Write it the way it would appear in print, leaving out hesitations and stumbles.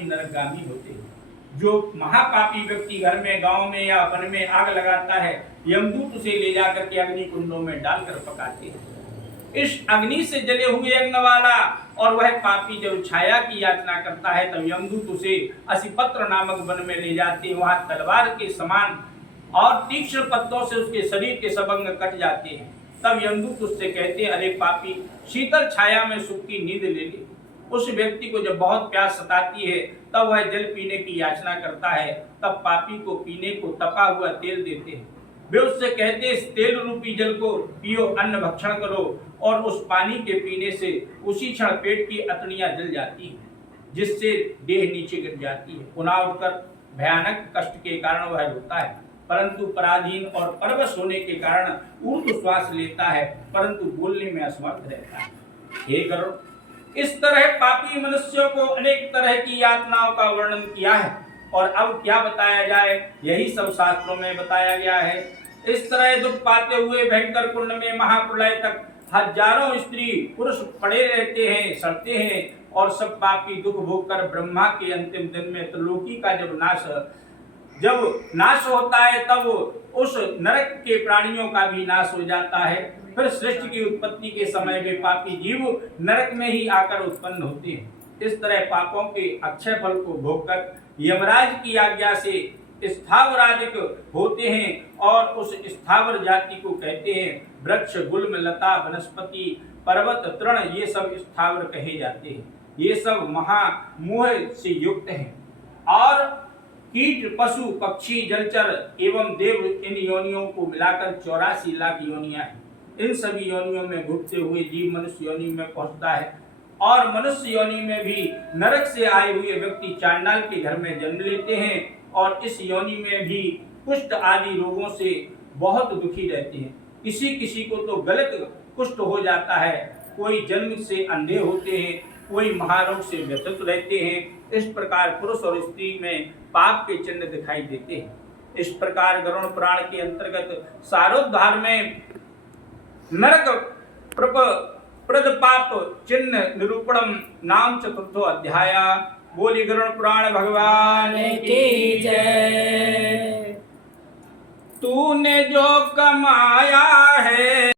आदमी नरकगामी होते हैं। जो महापापी व्यक्ति घर में, गांव में या वन में आग लगाता है, यमदूत उसे ले जाकर के अग्नि कुंडों में डालकर पकाते हैं। इस अग्नि से जले हुए अन्न वाला और वह पापी जब छाया की याचना करता है, तब यमदूत उसे असिपत्र नामक वन में ले जाते हैं। वहां तलवार के समान और तीक्ष्ण पत्तों से उसके शरीर के सब अंग कट जाते हैं। तब यमदूत उससे कहते हैं, अरे पापी, शीतल छाया में सुख की नींद ले ले। उस व्यक्ति को जब बहुत प्यास सताती है, तब वह जल पीने की याचना करता है। तब पापी को पीने को तपा हुआ तेल देते हैं। वे उससे कहते हैं, इस तेल रूपी जल को पियो, अन्न भक्षण करो, और उस पानी के पीने से उसी क्षण पेट की अतड़ियां जल जाती हैं, जिससे देह नीचे गिर जाती है। पुनः उठकर भयानक कष्ट के कारण वह रोता है, परंतु पराधीन और परवश होने के कारण ऊर्ध्व श्वास लेता है, परंतु बोलने में असमर्थ रहता है। हे गरुड़, इस तरह पापी मनुष्यों को अनेक तरह की यातनाओं का वर्णन किया है, और अब क्या बताया जाए, यही सब शास्त्रों में बताया गया है। इस तरह दुख पाते हुए भयंकर कुंड में महाप्रलय तक हजारों स्त्री पुरुष पड़े रहते हैं, सड़ते हैं, और सब पापी दुख भोग कर ब्रह्मा के अंतिम दिन में त्रिलोकी का जब नाश होता है, तब उस नरक के प्राणियों का भी नाश हो जाता है। फिर सृष्टि की उत्पत्ति के समय वे पापी जीव नरक में ही आकर उत्पन्न होते हैं। इस तरह पापों के अक्षय फल को भोगकर यमराज की आज्ञा से स्थावरादिक होते हैं, और उस स्थावर जाति को कहते हैं वृक्ष, गुल्म, लता, वनस्पति, पर्वत, तृण, ये सब स्थावर कहे जाते हैं। ये सब महामोह से युक्त हैं, और कीट, पशु, पक्षी, जलचर एवं देव, इन योनियों को मिलाकर 84 लाख योनियां हैं। इन सभी योनियों में घुटते हुए जीव मनुष्य योनि में पहुंचता है, और मनुष्य योनि में भी नरक से आए हुए व्यक्ति चांडाल के घर में जन्म लेते हैं, और इस योनि में भी कुष्ठ आदि रोगों से बहुत दुखी रहते हैं। किसी किसी को तो गलत कुष्ठ हो जाता है, कोई जन्म से अंधे होते हैं, कोई महारोग से व्यथित रहते हैं। इस प्रकार पुरुष और स्त्री में पाप के चिन्ह दिखाई देते हैं। इस प्रकार गरुड़ पुराण के अंतर्गत सारोद्धार में नरक प्रद पाप चिन्ह निरूपणम नाम 4 अध्याय। बोली गरुड़ पुराण भगवान की जय। तूने जो कमाया है